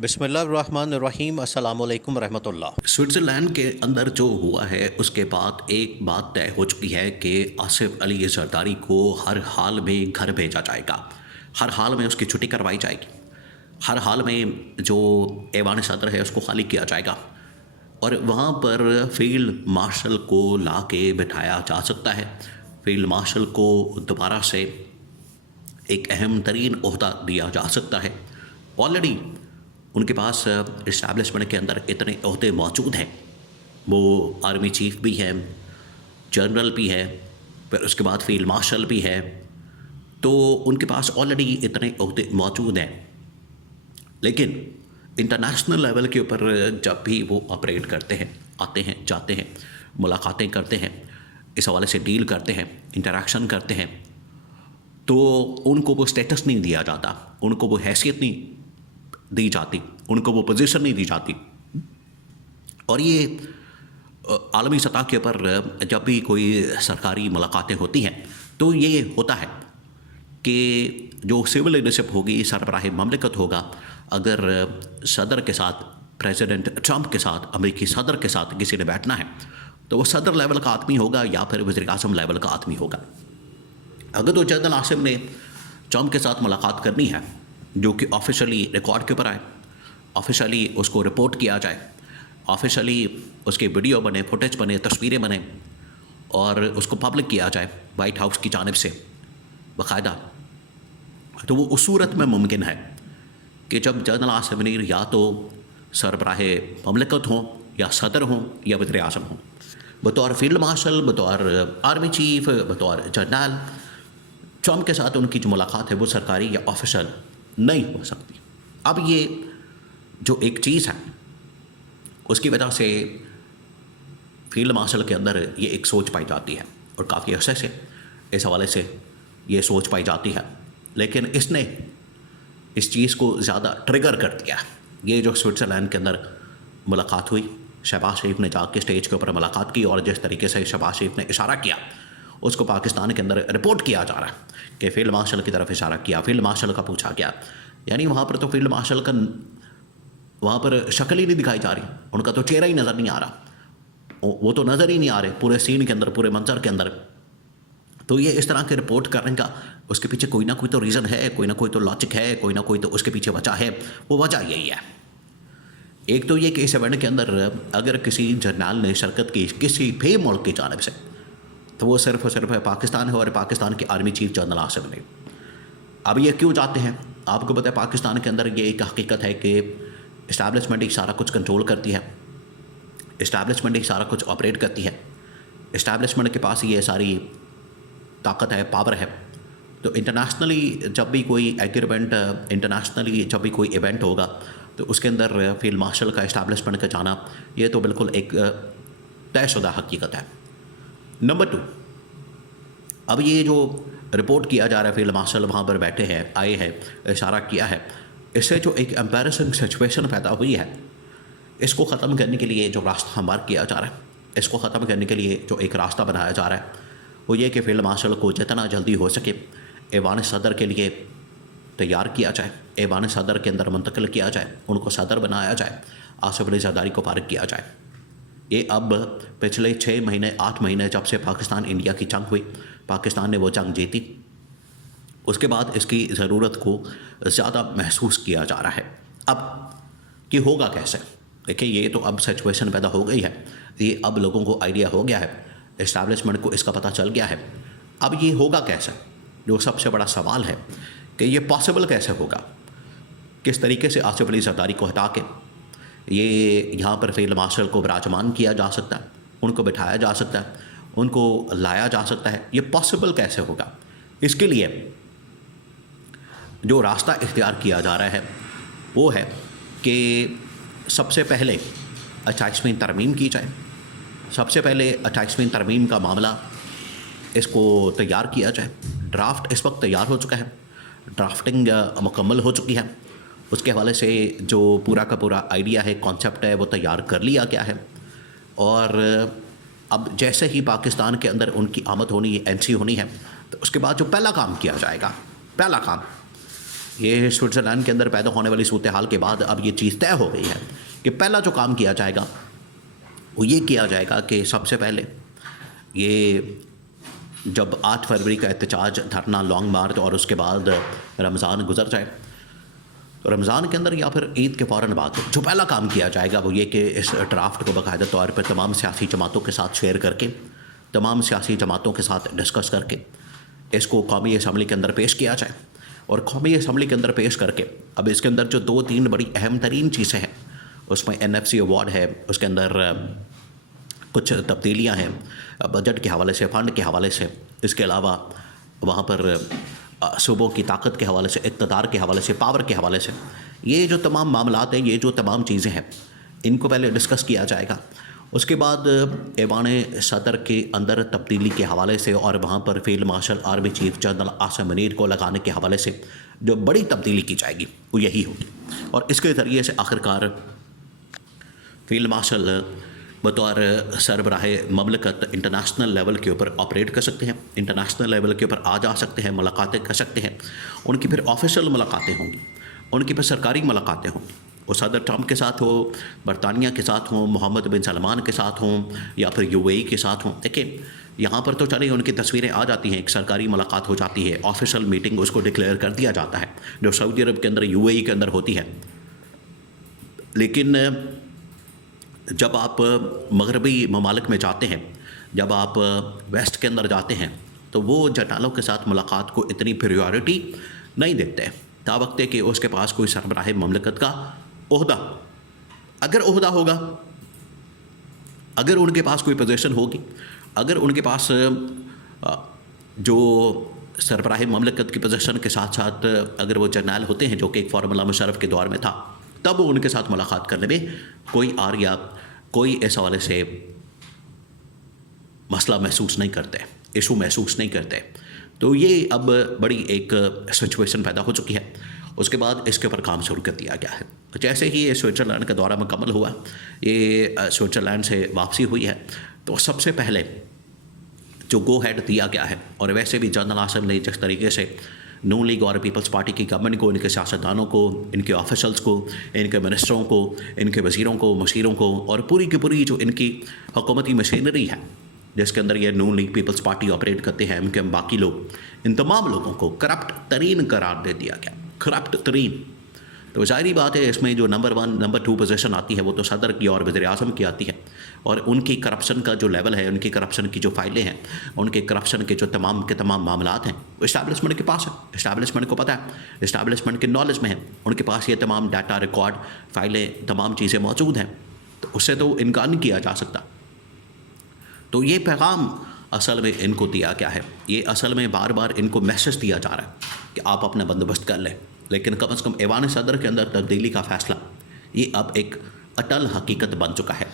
बिस्मिल्लाहिर्रहमानिर्रहीम अस्सलामुअलैकुम रहमतुल्लाह। स्विट्ज़रलैंड के अंदर जो हुआ है उसके बाद एक बात तय हो चुकी है कि आसिफ अली ज़रदारी को हर हाल में घर भेजा जाएगा, हर हाल में उसकी छुट्टी करवाई जाएगी, हर हाल में जो ऐवान सदर है उसको खाली किया जाएगा और वहाँ पर फील्ड मार्शल को ला के बिठाया जा सकता है। फील्ड मार्शल को दोबारा से एक अहम तरीन ओहदा दिया जा सकता है। ऑलरेडी उनके पास इस्टेब्लिशमेंट के अंदर इतने ओहदे मौजूद हैं, वो आर्मी चीफ भी हैं, जनरल भी है, फिर उसके बाद फील्ड मार्शल भी है, तो उनके पास ऑलरेडी इतने ओहदे मौजूद हैं। लेकिन इंटरनेशनल लेवल के ऊपर जब भी वो ऑपरेट करते हैं, आते हैं, जाते हैं, मुलाकातें करते हैं, इस हवाले से डील करते हैं, इंटरेक्शन करते हैं, तो उनको वो स्टेटस नहीं दिया जाता, उनको वो हैसियत नहीं दी जाती, उनको वो पोजीशन नहीं दी जाती। और ये आलमी सतह के ऊपर जब भी कोई सरकारी मुलाकातें होती हैं तो ये होता है कि जो सिविल लीडरशिप होगी, सरबराह ममलिकत होगा, अगर सदर के साथ, प्रेसिडेंट ट्रंप के साथ, अमेरिकी सदर के साथ किसी ने बैठना है तो वो सदर लेवल का आदमी होगा या फिर वज़ीर-ए-आज़म लेवल का आदमी होगा। अगर तो जनरल आसिम ने ट्रंप के साथ मुलाकात करनी है, जो कि ऑफिशियली रिकॉर्ड के ऊपर आए, ऑफिशियली उसको रिपोर्ट किया जाए, ऑफिशियली उसके वीडियो बने, फुटेज बने, तस्वीरें बने और उसको पब्लिक किया जाए वाइट हाउस की जानिब से बाकायदा, तो वो उस सूरत में मुमकिन है कि जब जनरल आसिम मीर या तो सरबराह ममलिकत हों या सदर हों या वज़ीर-ए-आज़म हों, बतौर फील्ड मार्शल, बतौर आर्मी चीफ, बतौर जनरल, ट्रंप के साथ उनकी जो मुलाकात है वो सरकारी या ऑफिशियल नहीं हो सकती। अब ये जो एक चीज़ है उसकी वजह से फील्ड मार्शल के अंदर ये एक सोच पाई जाती है और काफ़ी अरसे से इस हवाले से ये सोच पाई जाती है, लेकिन इसने इस चीज़ को ज़्यादा ट्रिगर कर दिया। ये जो स्विट्ज़रलैंड के अंदर मुलाकात हुई, शहबाज शरीफ ने जाके स्टेज के ऊपर मुलाकात की और जिस तरीके से शहबाज शरीफ ने इशारा किया उसको पाकिस्तान के अंदर रिपोर्ट किया जा रहा है कि फील्ड मार्शल की तरफ इशारा किया, फील्ड मार्शल का पूछा गया, यानी वहाँ पर तो फील्ड मार्शल का वहाँ पर शक्ल ही नहीं दिखाई जा रही, उनका तो चेहरा ही नज़र नहीं आ रहा, वो तो नज़र ही नहीं आ रहे पूरे सीन के अंदर, पूरे मंजर के अंदर। तो ये इस तरह के रिपोर्ट करने का उसके पीछे कोई ना कोई तो रीज़न है, कोई ना कोई तो लॉजिक है, कोई ना कोई तो उसके पीछे वजह है। वो वजह यही है, एक तो ये कि इस इवेंट के अंदर अगर किसी जर्नल ने शिरकत की किसी भी मुल्क की जानिब से तो वो सिर्फ और सिर्फ पाकिस्तान है और पाकिस्तान के आर्मी चीफ जनरल आसिफ ने। अब ये क्यों जाते हैं, आपको पता है पाकिस्तान के अंदर ये एक हकीकत है कि इस्टेब्लिशमेंट ही सारा कुछ कंट्रोल करती है, इस्टेब्लिशमेंट ही सारा कुछ ऑपरेट करती है, इस्टेब्लिशमेंट के पास ये सारी ताकत है, पावर है। तो इंटरनेशनली जब भी कोई एग्रीमेंट, इंटरनेशनली जब भी कोई इवेंट होगा तो उसके अंदर फील्ड मार्शल का, इस्टेब्लिशमेंट का जाना, ये तो बिल्कुल एक तयशुदा हकीकत है। नंबर 2, अब ये जो रिपोर्ट किया जा रहा है फील्ड मार्शल वहाँ पर बैठे हैं, आए हैं, इशारा किया है, इससे जो एक एम्बैरेसिंग सिचुएशन पैदा हुई है, इसको ख़त्म करने के लिए जो रास्ता मार्क किया जा रहा है, इसको ख़त्म करने के लिए जो एक रास्ता बनाया जा रहा है वो ये कि फील्ड मार्शल को जितना जल्दी हो सके ऐवान सदर के लिए तैयार किया जाए, ऐवान सदर के अंदर मुंतकिल किया जाए, उनको सदर बनाया जाए, आसिफ अली ज़रदारी को फारिग किया जाए। ये अब पिछले 6 महीने 8 महीने जब से पाकिस्तान इंडिया की जंग हुई, पाकिस्तान ने वो जंग जीती, उसके बाद इसकी ज़रूरत को ज़्यादा महसूस किया जा रहा है। अब कि होगा कैसे, देखिए ये तो अब सिचुएशन पैदा हो गई है, ये अब लोगों को आइडिया हो गया है, इस्टेब्लिशमेंट को इसका पता चल गया है। अब ये होगा कैसे, जो सबसे बड़ा सवाल है कि ये पॉसिबल कैसे होगा, किस तरीके से आसिफ अली ज़रदारी को हटा के ये यहाँ पर फील्ड मार्शल को विराजमान किया जा सकता है, उनको बिठाया जा सकता है, उनको लाया जा सकता है, ये पॉसिबल कैसे होगा। इसके लिए जो रास्ता इख्तियार किया जा रहा है वो है कि सबसे पहले 28वीं तरमीम की जाए, सबसे पहले 28वीं तरमीम का मामला इसको तैयार किया जाए। ड्राफ्ट इस वक्त तैयार हो चुका है, ड्राफ्टिंग मुकम्मल हो चुकी है, उसके हवाले से जो पूरा का पूरा आइडिया है, कॉन्सेप्ट है, वो तैयार कर लिया गया है। और अब जैसे ही पाकिस्तान के अंदर उनकी आमद होनी है, एंट्री होनी है, तो उसके बाद जो पहला काम किया जाएगा, पहला काम ये स्विट्ज़रलैंड के अंदर पैदा होने वाली सूरत हाल के बाद अब ये चीज़ तय हो गई है कि पहला जो काम किया जाएगा वो ये किया जाएगा कि सबसे पहले ये जब 8 फरवरी का एहतजाज, धरना, लॉन्ग मार्च और उसके बाद रमज़ान गुजर जाए, तो रमज़ान के अंदर या फिर ईद के फ़ौरन बाद जो पहला काम किया जाएगा वो ये कि इस ड्राफ्ट को बाकायदा तौर पर तमाम सियासी जमातों के साथ शेयर करके, तमाम सियासी जमातों के साथ डिस्कस करके इसको कौमी असम्बली के अंदर पेश किया जाए। और कौमी असम्बली के अंदर पेश करके अब इसके अंदर जो 2-3 बड़ी अहम तरीन चीज़ें हैं, उसमें NFC अवार्ड है, उसके अंदर कुछ तब्दीलियाँ हैं बजट के हवाले से, फ़ंड के हवाले से, इसके अलावा वहाँ पर सूबों की ताकत के हवाले से, इक़्तिदार के हवाले से, पावर के हवाले से, ये जो तमाम मामलात हैं, ये जो तमाम चीज़ें हैं, इनको पहले डिस्कस किया जाएगा। उसके बाद ऐवान सदर के अंदर तब्दीली के हवाले से और वहाँ पर field marshal army chief general Asim Munir को लगाने के हवाले से जो बड़ी तब्दीली की जाएगी वो यही होगी। और इसके ज़रिए से आखिरकार फील्ड मार्शल बतौर सरबराह ममलकत इंटरनेशनल लेवल के ऊपर ऑपरेट कर सकते हैं, इंटरनेशनल लेवल के ऊपर आ जा सकते हैं, मुलाकातें कर सकते हैं। उनकी फिर ऑफिशियल मुलाकातें होंगी, उनकी फिर सरकारी मुलाकातें होंगी। वो सदर ट्रंप के साथ हो, बरतानिया के साथ हों, मोहम्मद बिन सलमान के साथ हों या फिर UAE के साथ हों। देखिए यहाँ पर तो चलिए उनकी तस्वीरें आ जाती हैं, एक सरकारी मुलाकात हो जाती है, ऑफिशियल मीटिंग उसको डिक्लेयर कर दिया जाता है जो सऊदी अरब के अंदर, UAE के अंदर होती है। लेकिन जब आप मगरबी ममालिक में जाते हैं, जब आप वेस्ट के अंदर जाते हैं, तो वो जनरलों के साथ मुलाकात को इतनी प्रायोरिटी नहीं देते हैं, तावक्ते कि उसके पास कोई सरबराह ममलकत का ओहदा, अगर ओहदा होगा, अगर उनके पास कोई पोजीशन होगी, अगर उनके पास जो सरबराह ममलकत की पोजीशन के साथ साथ अगर वो जर्नल होते हैं, जो कि एक फार्मूला मुशर्रफ के दौर में था, तब वो उनके साथ मुलाकात करने में कोई आर या कोई इस हवाले से मसला महसूस नहीं करते, इशू महसूस नहीं करते। तो ये अब बड़ी एक सिचुएशन पैदा हो चुकी है। उसके बाद इसके ऊपर काम शुरू कर दिया गया है। जैसे ही ये स्विट्ज़रलैंड का दौरा मुकम्मल हुआ, ये स्विट्ज़रलैंड से वापसी हुई है, तो सबसे पहले जो गो हेड दिया गया है, और वैसे भी जनरल आसिम ने जिस तरीके से नून लीग और पीपल्स पार्टी की गवर्नमेंट को, इनके सियासतदानों को, इनके ऑफिशल्स को, इनके मिनिस्टरों को, इनके वज़ीरों को, मशीरों को और पूरी की पूरी जो इनकी हुकूमती मशीनरी है जिसके अंदर ये नून लीग पीपल्स पार्टी ऑपरेट करते हैं, इनके बाकी लोग, इन तमाम लोगों को करप्ट तरीन करार दे दिया गया, करप्ट तरीन। तो ज़ाहिरी बात है इसमें जो नंबर 1, नंबर 2 पोजीशन आती है वो तो सदर की और वज़ीर आज़म की आती है। और उनकी करप्शन का जो लेवल है, उनकी करप्शन की जो फाइलें हैं, उनके करप्शन के जो तमाम के तमाम मामलात हैं, वो इस्टेब्लिशमेंट के पास है, इस्टेब्लिशमेंट को पता है, इस्टेब्लिशमेंट के नॉलेज में है, उनके पास ये तमाम डाटा, रिकॉर्ड, फाइलें, तमाम चीज़ें मौजूद हैं। तो उससे तो इनकार नहीं किया जा सकता। तो ये पैगाम असल में इनको दिया गया है, ये असल में बार बार इनको मैसेज दिया जा रहा है कि आप अपना बंदोबस्त कर लें। लेकिन कम से कम ऐवान सदर के अंदर तब्दीली का फ़ैसला ये अब एक अटल हकीकत बन चुका है।